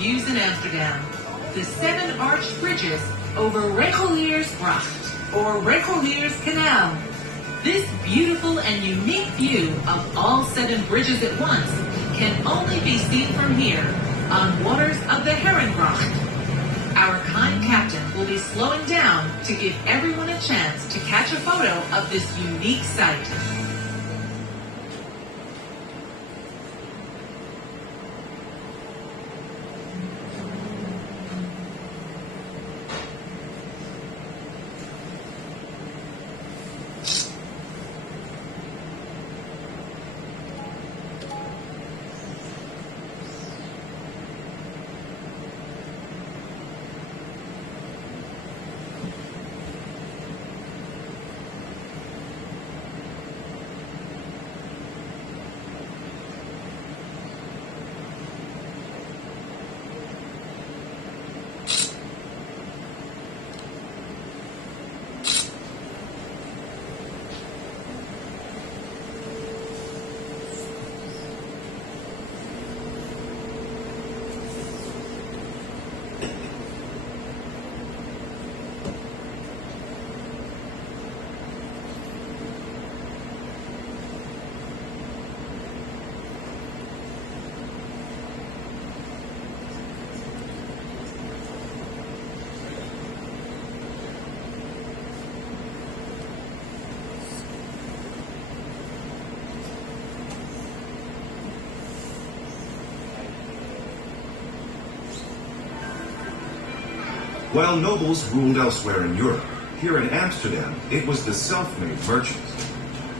views in Amsterdam. The 7 arched bridges over Reguliersgracht or Reguliers Canal. This beautiful and unique view of all 7 bridges at once can only be seen from here on waters of the Herengracht. Our kind captain will be slowing down to give everyone a chance to catch a photo of this unique sight. While nobles ruled elsewhere in Europe, here in Amsterdam, it was the self-made merchants.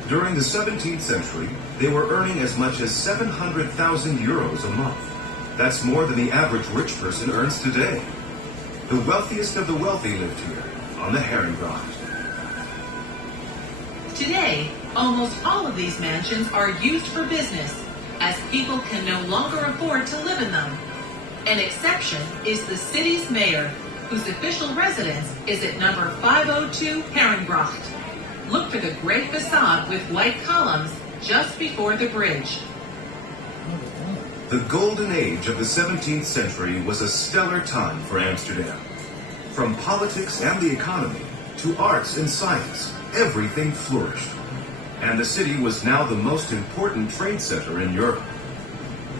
During the 17th century, they were earning as much as 700,000 euros a month. That's more than the average rich person earns today. The wealthiest of the wealthy lived here, on the Herengracht. Today, almost all of these mansions are used for business, as people can no longer afford to live in them. An exception is the city's mayor, whose official residence is at number 502 Herengracht. Look for the great facade with white columns just before the bridge. The golden age of the 17th century was a stellar time for Amsterdam. From politics and the economy to arts and science, everything flourished. And the city was now the most important trade center in Europe.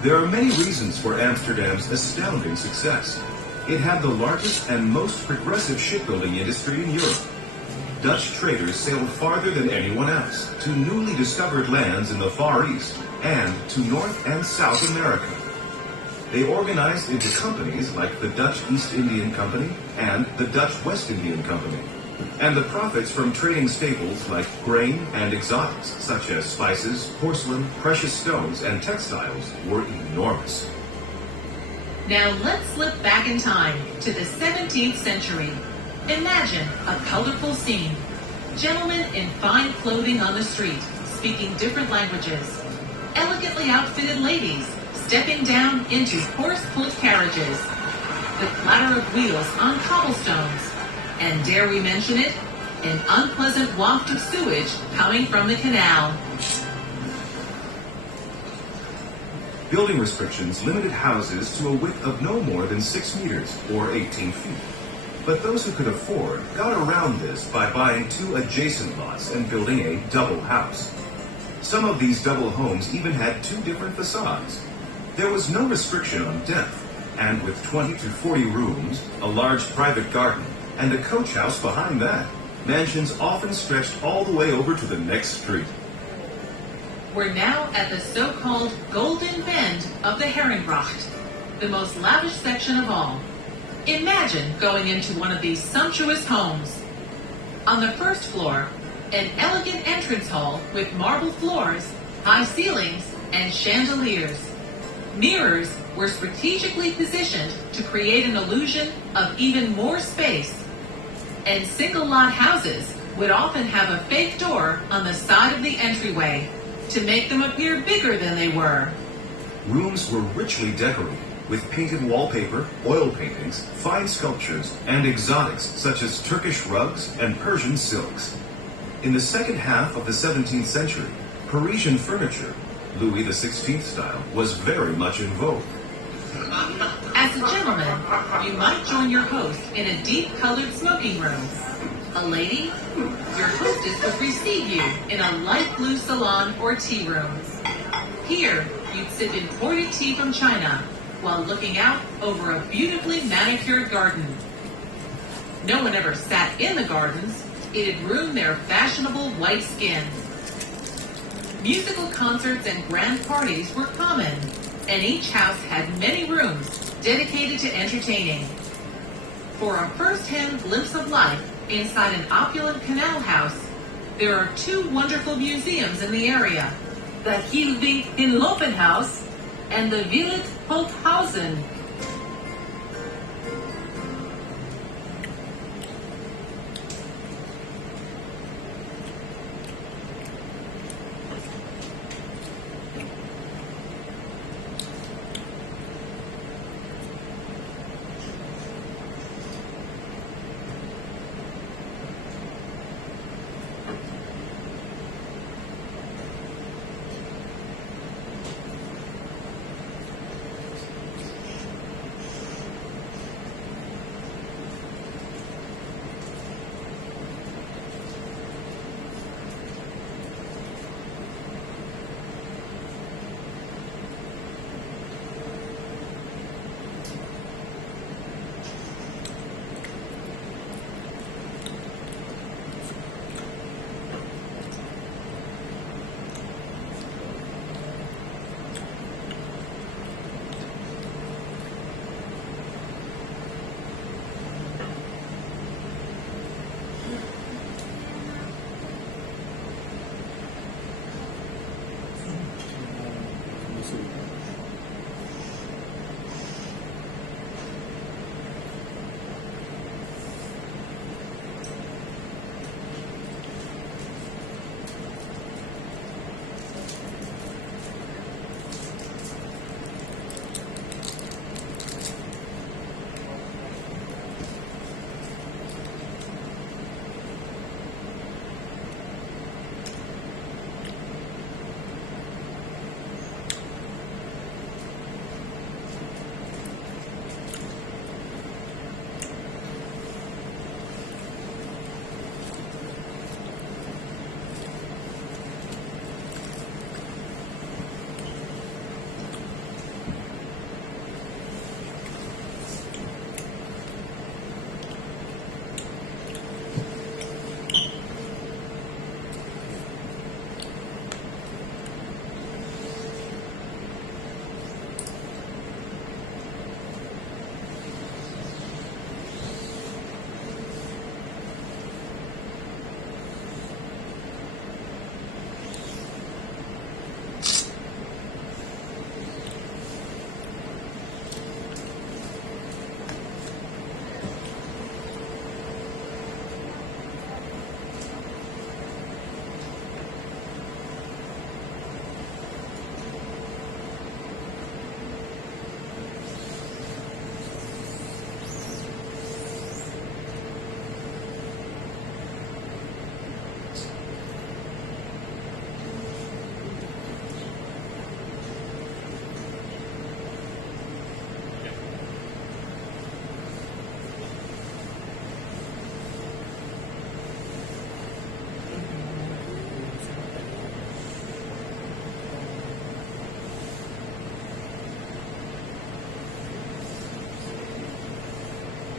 There are many reasons for Amsterdam's astounding success. It had the largest and most progressive shipbuilding industry in Europe. Dutch traders sailed farther than anyone else, to newly discovered lands in the Far East and to North and South America. They organized into companies like the Dutch East Indian Company and the Dutch West Indian Company. And the profits from trading staples like grain and exotics, such as spices, porcelain, precious stones, and textiles, were enormous. Now let's slip back in time to the 17th century. Imagine a colorful scene. Gentlemen in fine clothing on the street, speaking different languages. Elegantly outfitted ladies stepping down into horse-pulled carriages. The clatter of wheels on cobblestones. And dare we mention it, an unpleasant waft of sewage coming from the canal. Building restrictions limited houses to a width of no more than 6 meters, or 18 feet. But those who could afford got around this by buying 2 adjacent lots and building a double house. Some of these double homes even had 2 different facades. There was no restriction on depth, and with 20 to 40 rooms, a large private garden, and a coach house behind that, mansions often stretched all the way over to the next street. We're now at the so-called Golden Bend of the Herengracht, the most lavish section of all. Imagine going into one of these sumptuous homes. On the first floor, an elegant entrance hall with marble floors, high ceilings, and chandeliers. Mirrors were strategically positioned to create an illusion of even more space. And single-lot houses would often have a fake door on the side of the entryway to make them appear bigger than they were. Rooms were richly decorated with painted wallpaper, oil paintings, fine sculptures, and exotics such as Turkish rugs and Persian silks. In the second half of the 17th century, Parisian furniture, Louis XVI style, was very much in vogue. As a gentleman, you might join your host in a deep-colored smoking room. A lady, your hostess would receive you in a light blue salon or tea room. Here, you'd sip imported tea from China while looking out over a beautifully manicured garden. No one ever sat in the gardens. It'd ruin their fashionable white skin. Musical concerts and grand parties were common, and each house had many rooms dedicated to entertaining. For a first-hand glimpse of life inside an opulent canal house, there are two wonderful museums in the area, the Hilvig in Lopenhaus and the Willet Holthausen